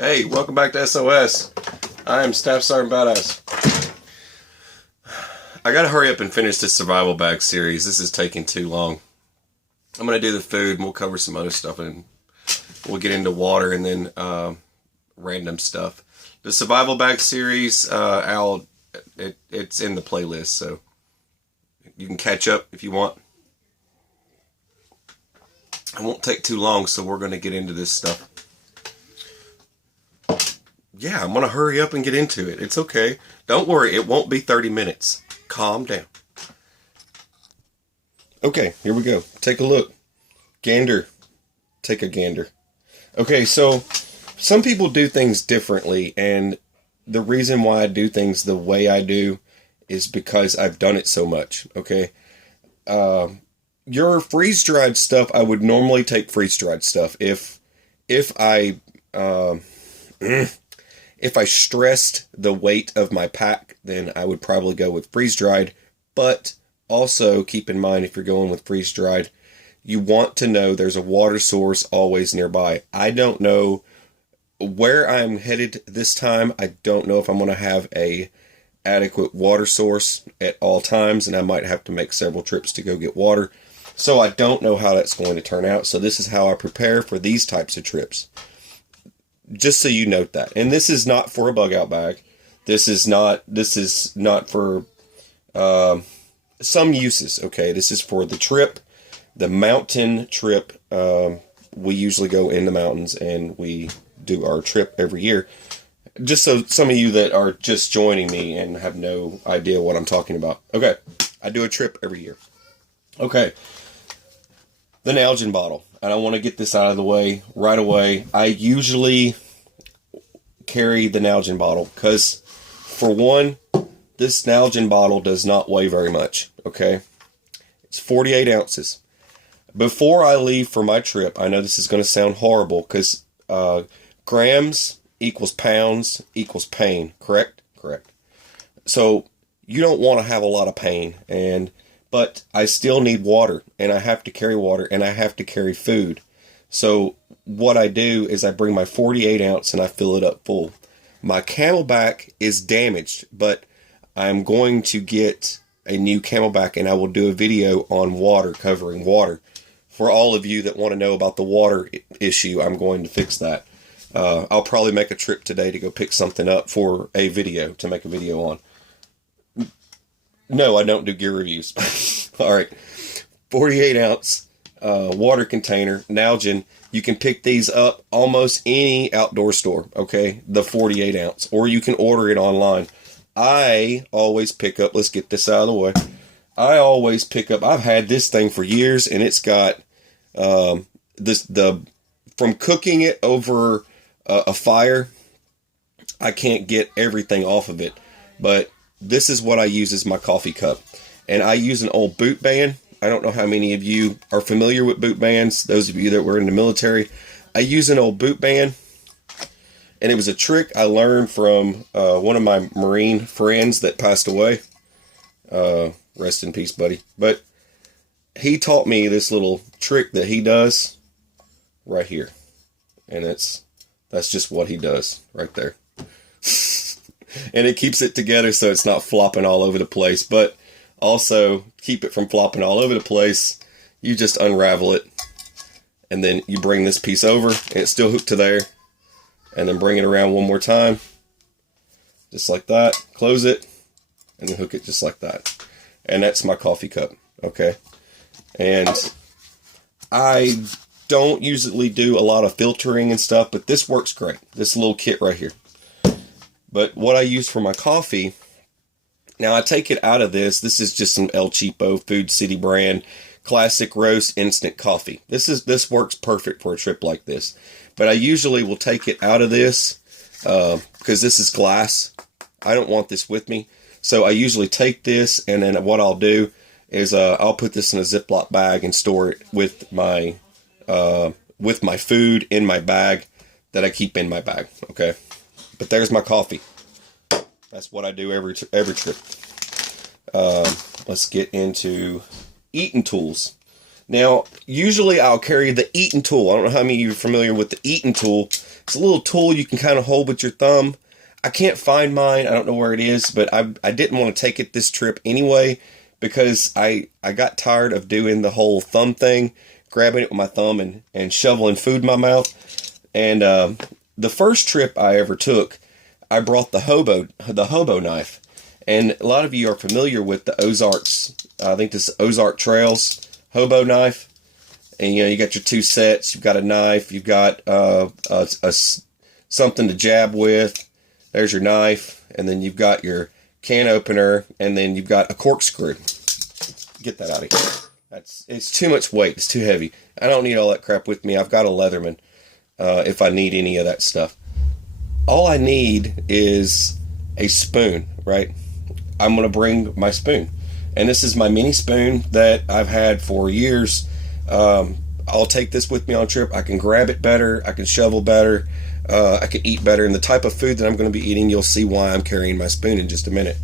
Hey, welcome back to SOS. I am Staff Sergeant Badass. I gotta hurry up and finish this survival bag series. This is taking too long. I'm gonna do the food and we'll cover some other stuff and we'll get into water and then random stuff. The survival bag series, it's in the playlist, so you can catch up if you want. It won't take too long, so we're gonna get into this stuff. Yeah, I'm going to hurry up and get into it. It's okay. Don't worry, it won't be 30 minutes. Calm down. Okay, here we go. Take a look. Gander. Take a gander. Okay, so some people do things differently, and the reason why I do things the way I do is because I've done it so much, okay? Your freeze-dried stuff, I would normally take freeze-dried stuff. If I stressed the weight of my pack, then I would probably go with freeze-dried. But also keep in mind, if you're going with freeze-dried, you want to know there's a water source always nearby. I don't know where I'm headed this time. I don't know if I'm going to have a adequate water source at all times, and I might have to make several trips to go get water. So I don't know how that's going to turn out. So this is how I prepare for these types of trips. Just so you note that. And this is not for a bug out bag. This is not for some uses, okay? This is for the trip, the mountain trip. We usually go in the mountains and we do our trip every year. Just so some of you that are just joining me and have no idea what I'm talking about. Okay, I do a trip every year. Okay, the Nalgene bottle. And I want to get this out of the way right away. I usually carry the Nalgene bottle because, for one, this Nalgene bottle does not weigh very much, okay? It's 48 ounces. Before I leave for my trip, I know this is going to sound horrible because grams equals pounds equals pain, correct? Correct. So you don't want to have a lot of pain, but I still need water, and I have to carry water, and I have to carry food. So what I do is I bring my 48 ounce and I fill it up full. My CamelBak is damaged, but I'm going to get a new CamelBak, and I will do a video on water, covering water. For all of you that want to know about the water issue, I'm going to fix that. I'll probably make a trip today to go pick something up for a video, to make a video on. No, I don't do gear reviews. All right. 48 ounce water container, Nalgene. You can pick these up almost any outdoor store, okay? The 48 ounce. Or you can order it online. I always pick up, let's get this out of the way. I always pick up, I've had this thing for years, and it's got from cooking it over a fire, I can't get everything off of it. But this is what I use as my coffee cup. And I use an old boot band. I don't know how many of you are familiar with boot bands. Those of you that were in the military. I use an old boot band. And it was a trick I learned from one of my Marine friends that passed away. Rest in peace, buddy. But he taught me this little trick that he does right here. And that's just what he does right there. And it keeps it together so it's not flopping all over the place. But also, keep it from flopping all over the place, you just unravel it. And then you bring this piece over, and it's still hooked to there. And then bring it around one more time. Just like that. Close it. And then hook it just like that. And that's my coffee cup. Okay? And I don't usually do a lot of filtering and stuff, but this works great. This little kit right here. But what I use for my coffee, now I take it out of this. This is just some El Cheapo Food City brand classic roast instant coffee. This works perfect for a trip like this. But I usually will take it out of this because this is glass. I don't want this with me. So I usually take this, and then what I'll do is I'll put this in a Ziploc bag and store it with my food in my bag that I keep in my bag. Okay. But there's my coffee. That's what I do every trip. Let's get into eating tools. Now, usually I'll carry the eating tool. I don't know how many of you are familiar with the eating tool. It's a little tool you can kind of hold with your thumb. I can't find mine. I don't know where it is, but I didn't want to take it this trip anyway because I got tired of doing the whole thumb thing, grabbing it with my thumb and shoveling food in my mouth. And the first trip I ever took, I brought the hobo knife. And a lot of you are familiar with the Ozarks. I think this Ozark Trails hobo knife. And you got your two sets. You've got a knife. You've got something to jab with. There's your knife. And then you've got your can opener. And then you've got a corkscrew. Get that out of here. It's too much weight. It's too heavy. I don't need all that crap with me. I've got a Leatherman if I need any of that stuff. All I need is a spoon, right? I'm going to bring my spoon. And this is my mini spoon that I've had for years. I'll take this with me on a trip. I can grab it better. I can shovel better. I can eat better. And the type of food that I'm going to be eating, you'll see why I'm carrying my spoon in just a minute.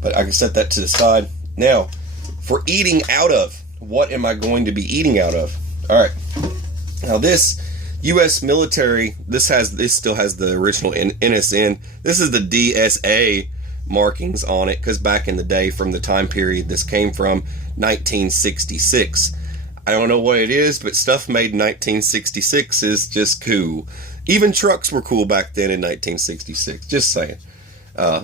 But I can set that to the side. Now, for eating out of, what am I going to be eating out of? All right. Now this U.S. military, this still has the original NSN. This is the DSA markings on it because back in the day, from the time period this came from, 1966. I don't know what it is, but stuff made in 1966 is just cool. Even trucks were cool back then in 1966. Just saying.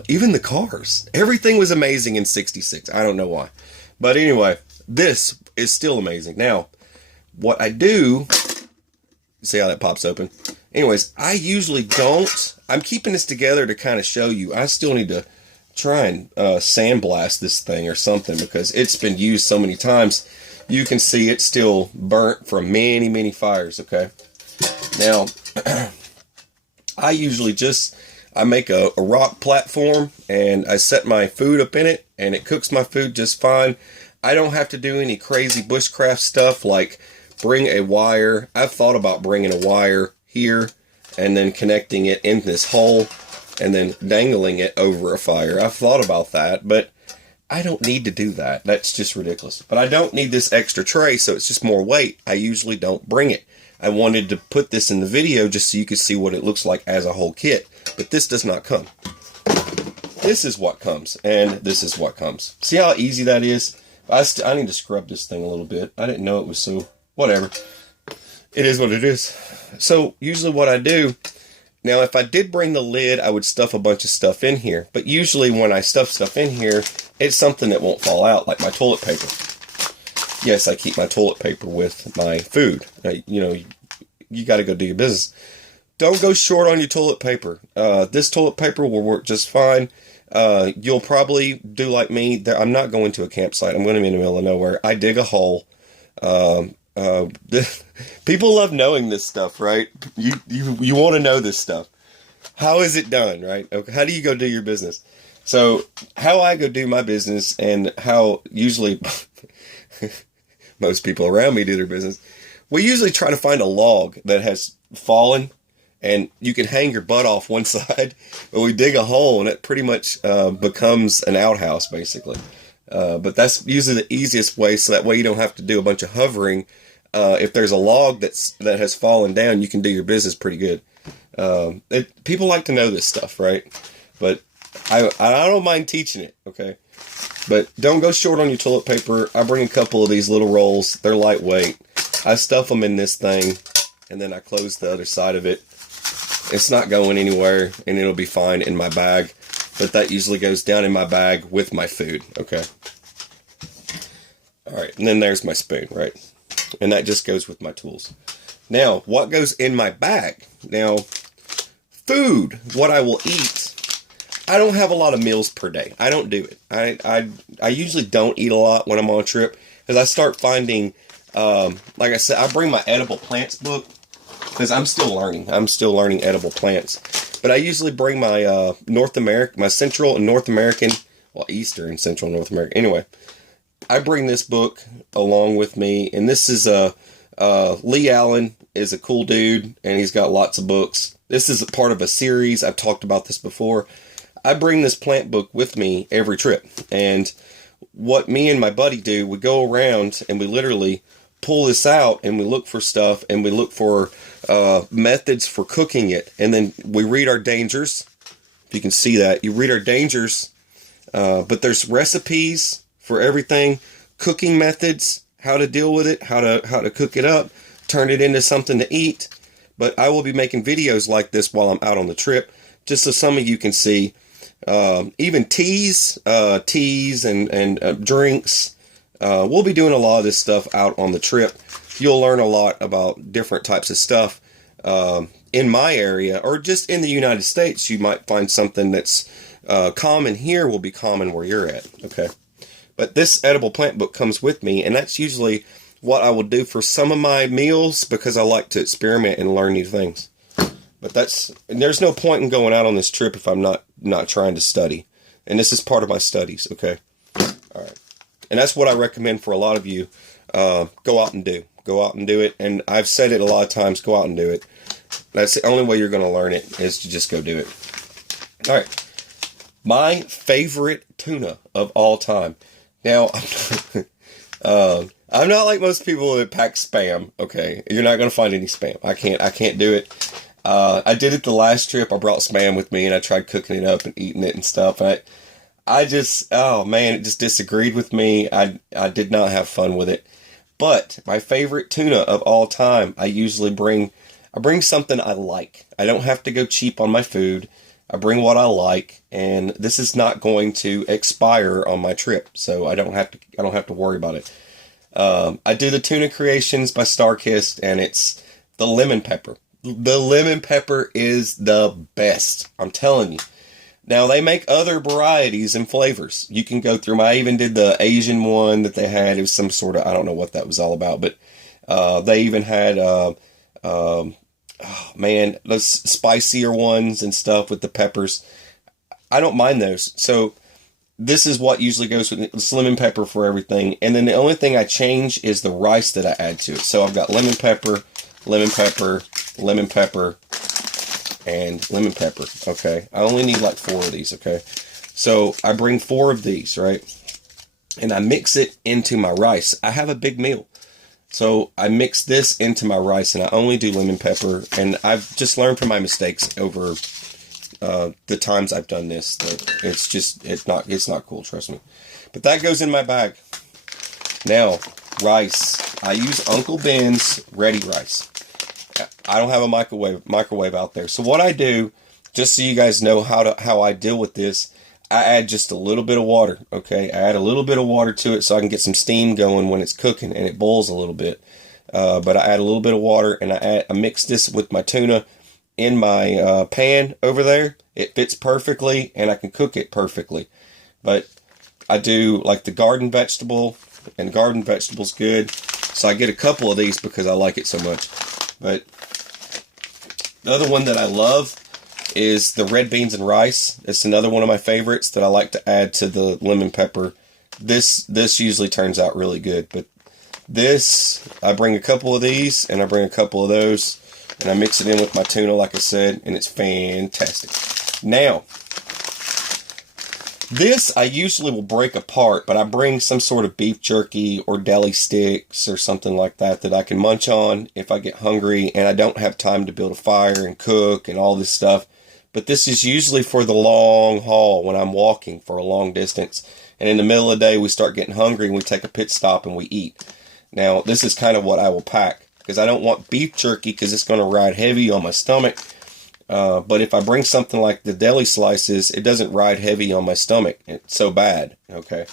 Even the cars. Everything was amazing in 66. I don't know why. But anyway, this is still amazing. Now, what I do... See how that pops open? Anyways, I usually don't. I'm keeping this together to kind of show you. I still need to try and sandblast this thing or something because it's been used so many times. You can see it's still burnt from many, many fires, okay? Now, I usually I make a rock platform and I set my food up in it and it cooks my food just fine. I don't have to do any crazy bushcraft stuff like bring a wire. I've thought about bringing a wire here and then connecting it in this hole and then dangling it over a fire. I've thought about that, but I don't need to do that. That's just ridiculous. But I don't need this extra tray, so it's just more weight. I usually don't bring it. I wanted to put this in the video just so you could see what it looks like as a whole kit, but this does not come. This is what comes, and this is what comes. See how easy that is? I need to scrub this thing a little bit. I didn't know it was so... Whatever. It is what it is. So, usually what I do... Now, if I did bring the lid, I would stuff a bunch of stuff in here. But usually when I stuff stuff in here, it's something that won't fall out, like my toilet paper. Yes, I keep my toilet paper with my food. You got to go do your business. Don't go short on your toilet paper. This toilet paper will work just fine. You'll probably do like me. I'm not going to a campsite. I'm going to be in the middle of nowhere. I dig a hole. People love knowing this stuff, right? You want to know this stuff. How is it done, right? Okay, how do you go do your business? So, how I go do my business and how usually most people around me do their business, we usually try to find a log that has fallen and you can hang your butt off one side, but we dig a hole and it pretty much becomes an outhouse, basically. But that's usually the easiest way, so that way you don't have to do a bunch of hovering. If there's a log that has fallen down, you can do your business pretty good. People like to know this stuff, right? But I don't mind teaching it, okay? But don't go short on your toilet paper. I bring a couple of these little rolls. They're lightweight. I stuff them in this thing, and then I close the other side of it. It's not going anywhere, and it'll be fine in my bag. But that usually goes down in my bag with my food, okay? Alright, and then there's my spoon, right? And that just goes with my tools. Now, what goes in my bag? Now, food, what I will eat. I don't have a lot of meals per day. I don't do it. I usually don't eat a lot when I'm on a trip, because I start finding, like I said, I bring my edible plants book, because I'm still learning. I'm still learning edible plants. But I usually bring my my Central and North American, well, Eastern Central North American. Anyway, I bring this book along with me, and this is Lee Allen is a cool dude, and he's got lots of books. This is a part of a series. I've talked about this before. I bring this plant book with me every trip, and what me and my buddy do, we go around and we literally pull this out and we look for stuff and we look for methods for cooking it. And then we read our dangers. If you can see that, you read our dangers, but there's recipes for everything, cooking methods, how to deal with it, how to cook it up, turn it into something to eat. But I will be making videos like this while I'm out on the trip, just so some of you can see. Even teas and drinks. We'll be doing a lot of this stuff out on the trip. You'll learn a lot about different types of stuff in my area, or just in the United States. You might find something that's common here will be common where you're at. Okay, but this edible plant book comes with me, and that's usually what I will do for some of my meals, because I like to experiment and learn new things. But there's no point in going out on this trip if I'm not trying to study. And this is part of my studies, okay? All right. And that's what I recommend for a lot of you. Go out and do. Go out and do it. And I've said it a lot of times, go out and do it. That's the only way you're going to learn it, is to just go do it. All right. My favorite tuna of all time. Now, I'm not like most people that pack Spam, okay? You're not going to find any Spam. I can't do it. I did it the last trip. I brought Spam with me and I tried cooking it up and eating it and stuff. And I just, oh man, it just disagreed with me. I did not have fun with it. But my favorite tuna of all time, I bring something I like. I don't have to go cheap on my food. I bring what I like, and this is not going to expire on my trip, so I don't have to worry about it. I do the Tuna Creations by Starkist, and it's the lemon pepper. The lemon pepper is the best. I'm telling you. Now, they make other varieties and flavors. You can go through them. I even did the Asian one that they had. It was some sort of, I don't know what that was all about, but they even had, those spicier ones and stuff with the peppers. I don't mind those. So this is what usually goes with this lemon pepper for everything. And then the only thing I change is the rice that I add to it. So I've got lemon pepper, lemon pepper, lemon pepper, and lemon pepper. Okay. I only need like 4 of these. Okay. So I bring 4 of these, right? And I mix it into my rice. I have a big meal. So I mix this into my rice, and I only do lemon pepper. And I've just learned from my mistakes over the times I've done this that it's not cool. Trust me. But that goes in my bag. Now, rice. I use Uncle Ben's Ready Rice. I don't have a microwave out there. So what I do, just so you guys know how I deal with this, I add just a little bit of water, okay? I add a little bit of water to it so I can get some steam going when it's cooking and it boils a little bit. But I add a little bit of water, and I mix this with my tuna in my pan over there. It fits perfectly, and I can cook it perfectly. But I do like the garden vegetable, and garden vegetable's good. So I get a couple of these because I like it so much. But the other one that I love is the red beans and rice. It's another one of my favorites that I like to add to the lemon pepper. This usually turns out really good. But this, I bring a couple of these, and I bring a couple of those, and I mix it in with my tuna, like I said, and it's fantastic. Now, this I usually will break apart, but I bring some sort of beef jerky or deli sticks or something like that I can munch on if I get hungry and I don't have time to build a fire and cook and all this stuff. But this is usually for the long haul when I'm walking for a long distance. And in the middle of the day, we start getting hungry and we take a pit stop and we eat. Now, this is kind of what I will pack, because I don't want beef jerky because it's going to ride heavy on my stomach. But if I bring something like the deli slices, it doesn't ride heavy on my stomach. It's so bad. Okay.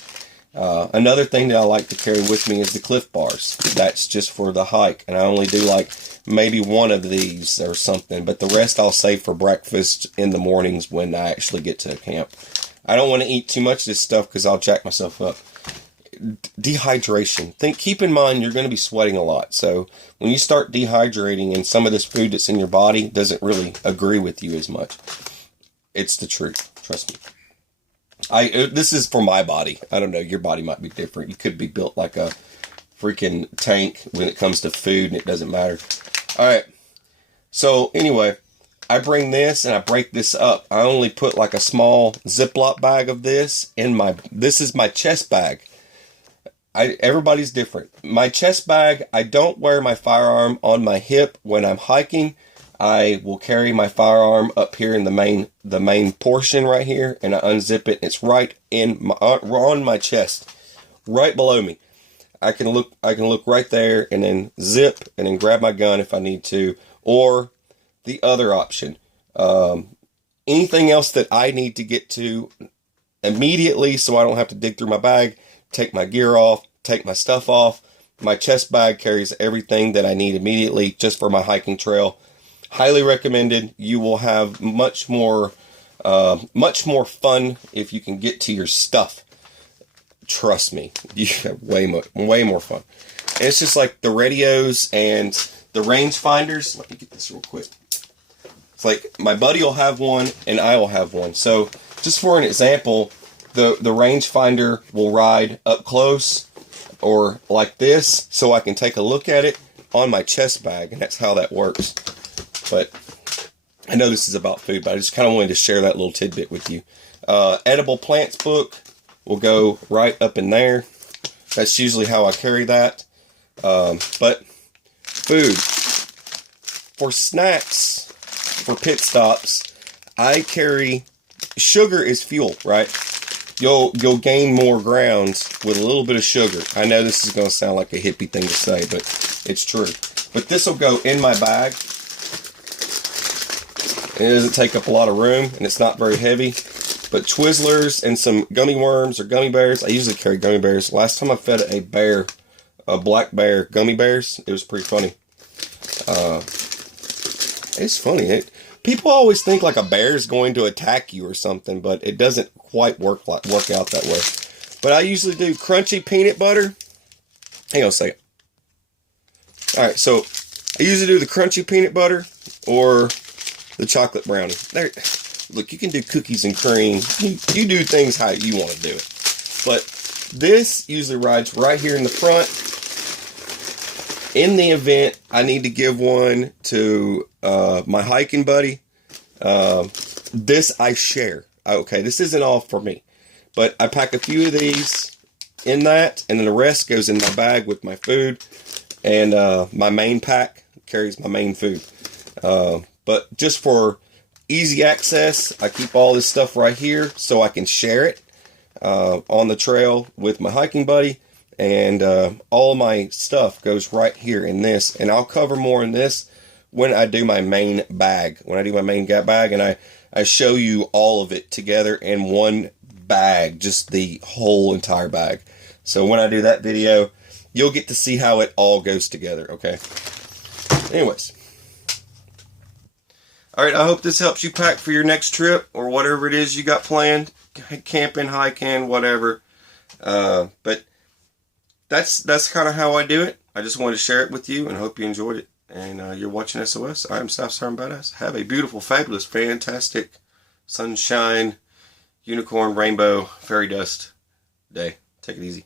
Another thing that I like to carry with me is the Cliff Bars. That's just for the hike. And I only do like maybe one of these or something. But the rest I'll save for breakfast in the mornings when I actually get to camp. I don't want to eat too much of this stuff because I'll jack myself up. Dehydration. Keep in mind you're going to be sweating a lot. So when you start dehydrating and some of this food that's in your body doesn't really agree with you as much, it's the truth. Trust me. This is for my body. I don't know. Your body might be different. You could be built like a freaking tank when it comes to food, and it doesn't matter. All right. So anyway, I bring this and I break this up. I only put like a small Ziploc bag of this in this is my chest bag. Everybody's different. My chest bag, I don't wear my firearm on my hip when I'm hiking. I will carry my firearm up here in the main portion right here, and I unzip it. It's right on my chest, right below me. I can look right there, and then zip, and then grab my gun if I need to. Or the other option, anything else that I need to get to immediately, so I don't have to dig through my bag, take my gear off, take my stuff off. My chest bag carries everything that I need immediately just for my hiking trail. Highly recommended. You will have much more fun if you can get to your stuff. Trust me, you have way more fun. And it's just like the radios and the rangefinders. Let me get this real quick. It's like my buddy will have one and I will have one. So just for an example, the rangefinder will ride up close or like this, so I can take a look at it on my chest bag, and that's how that works. But I know this is about food, but I just kind of wanted to share that little tidbit with you. Edible plants book will go right up in there. That's usually how I carry that. But food. For snacks, for pit stops, I carry... Sugar is fuel, right? You'll gain more ground with a little bit of sugar. I know this is going to sound like a hippie thing to say, but it's true. But this will go in my bag. It doesn't take up a lot of room, and it's not very heavy. But Twizzlers and some gummy worms or gummy bears. I usually carry gummy bears. Last time I fed a black bear, gummy bears, it was pretty funny. It's funny. People always think like a bear is going to attack you or something, but it doesn't quite work out that way. But I usually do crunchy peanut butter. Hang on a second. Alright, so I usually do the crunchy peanut butter or the chocolate brownie. There, look, you can do cookies and cream. You do things how you want to do it. But this usually rides right here in the front. In the event I need to give one to my hiking buddy, this I share. Okay, this isn't all for me, but I pack a few of these in that, and then the rest goes in my bag with my food, and my main pack carries my main food. But just for easy access, I keep all this stuff right here so I can share it on the trail with my hiking buddy. And all my stuff goes right here in this, and I'll cover more in this when I do my main bag. When I do my main bag, and I show you all of it together in one bag, just the whole entire bag. So when I do that video, you'll get to see how it all goes together, okay? Anyways. Alright, I hope this helps you pack for your next trip, or whatever it is you got planned. Camping, hiking, whatever. But that's kind of how I do it. I just wanted to share it with you and hope you enjoyed it. And you're watching SOS. I'm Southside Badass. Have a beautiful, fabulous, fantastic, sunshine, unicorn, rainbow, fairy dust day. Take it easy.